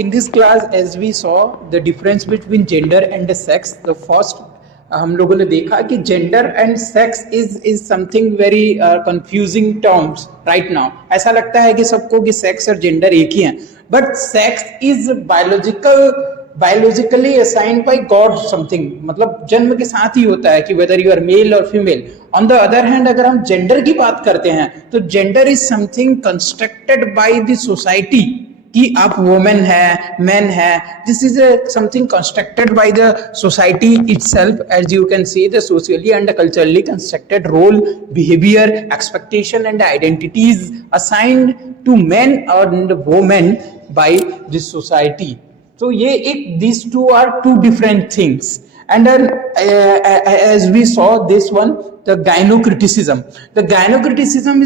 in this class, as we saw the difference between gender and the sex, the first हम लोगों ने देखा कि gender and sex is something very confusing terms right now. ऐसा लगता है कि सबको कि सेक्स और जेंडर एक ही हैं, but sex is biologically assigned by God something, मतलब जन्म के साथ ही होता है कि वेदर यू आर मेल और female. On the other hand अगर हम जेंडर की बात करते हैं तो gender is something constructed by the society कि आप वुमेन है, मैन है. This is something constructed by the society itself, as you can see the socially and culturally constructed role, behaviour, expectation and identities assigned to men और women by this society. So these two are two different things. And then as we saw this one, the gynocriticism. The gynocriticism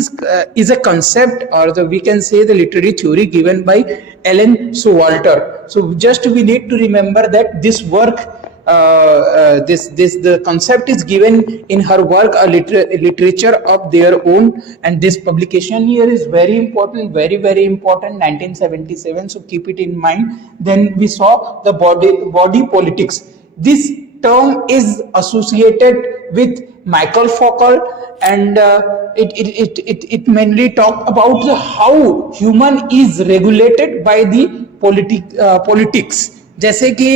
is a concept, or we can say the literary theory given by Ellen Showalter. So just we need to remember that this work, the concept is given in her work, a literature of their own, and this publication here is very important, very important, 1977. So keep it in mind. Then we saw the body politics. This term is associated with Michael Foucault, and it mainly talk about how human is regulated by the politics. जैसे कि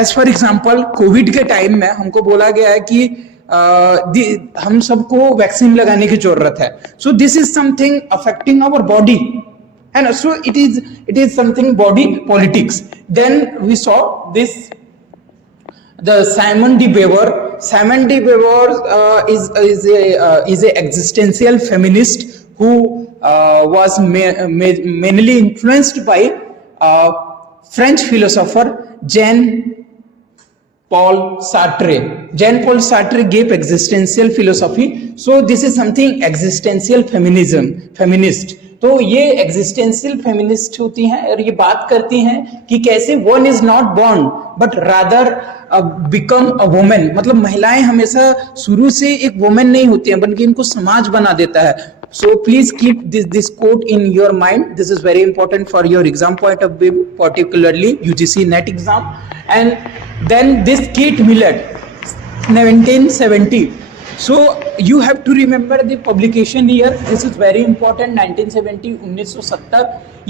as for example Covid के time में हमको बोला गया है कि हम सबको वैक्सीन लगाने की जरूरत है. So this is something affecting our body, है ना. So it is something body politics. Then we saw this the Simon de Beauvoir. Simon de Beauvoir is a existential feminist who was mainly influenced by French philosopher Jean-Paul Sartre. Jean-Paul Sartre gave existential philosophy. So this is something existential feminist. तो ये existential feminist होती हैं और ये बात करती हैं कि कैसे one is not born but rather become a women. मतलब महिलाएं हमेशा शुरू से एक वुमेन नहीं होती हैं, बल्कि इनको समाज बना देता है. So please keep this quote in your mind. This is very important for your exam point of view, particularly UGC NET exam. And then this Kate Millett, 1970. So you have to remember the publication year. This is very important. 1970, 1970.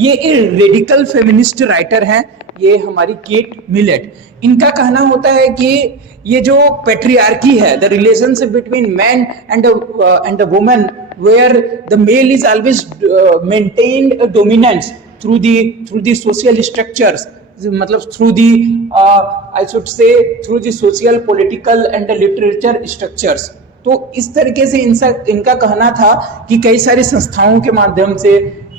ये एक radical feminist writer हैं, ये हमारी cat millet. इनका कहना होता है कि ये जो पेट्रियार्की है, the relationship between man and the woman, where the male is always maintained dominance through the social structures, मतलब through the I should say through the social political and the literature structures. तो इस तरीके से इनका कहना था कि कई सारी संस्थाओं के माध्यम से,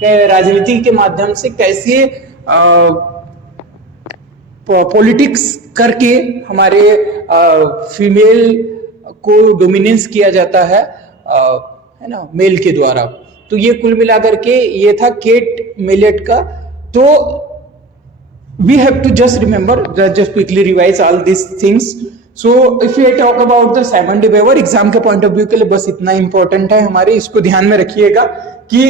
राजनीति के माध्यम से कैसे पॉलिटिक्स करके हमारे फीमेल को डोमिनेंस किया जाता है ना, मेल के द्वारा. तो ये कुल मिलाकर के ये था केट मिलेट का. तो we have to just remember, just quickly revise all these things. So if we talk about the Simon de Beauvoir, exam के पॉइंट ऑफ व्यू के लिए बस इतना इंपॉर्टेंट है हमारे, इसको ध्यान में रखिएगा कि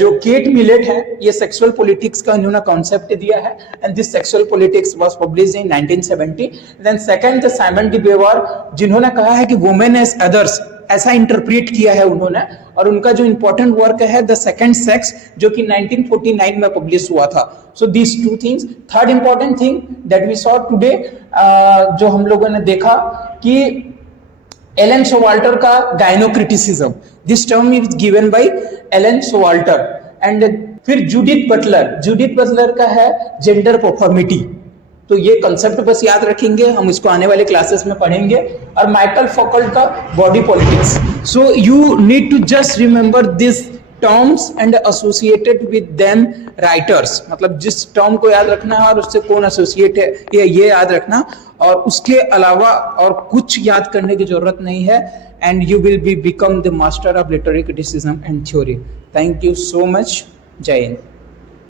जो केट मिलेट है ये सेक्सुअल पॉलिटिक्स का इन्होंने कॉन्सेप्ट दिया है, and this sexual politics was published in 1970. Then second the Simone de Beauvoir, जिन्होंने कहा है कि वुमेन एज अदर्स, ऐसा इंटरप्रेट किया है उन्होंने, और उनका जो इंपॉर्टेंट वर्क है द सेकंड सेक्स, जो कि 1949 में पब्लिश हुआ था. So these two things. Third important thing that we saw today, जो हम लोगों ने देखा कि एलन शोवाल्टर का gynocriticism, this term is given by Elaine Showalter. And फिर जूडिथ बटलर का है जेंडर परफॉर्मिटी. तो ये कंसेप्ट बस याद रखेंगे, हम इसको आने वाले क्लासेस में पढ़ेंगे. और माइकल फॉकल्ट का body politics. So you need to just remember this terms and associated with them writers, मतलब जिस टर्म को याद रखना है और उससे कौन एसोसिएट है ये याद रखना, और उसके अलावा और कुछ याद करने की जरूरत नहीं है. And you will be become the master of literary criticism and theory. Thank you so much. जय हिंद.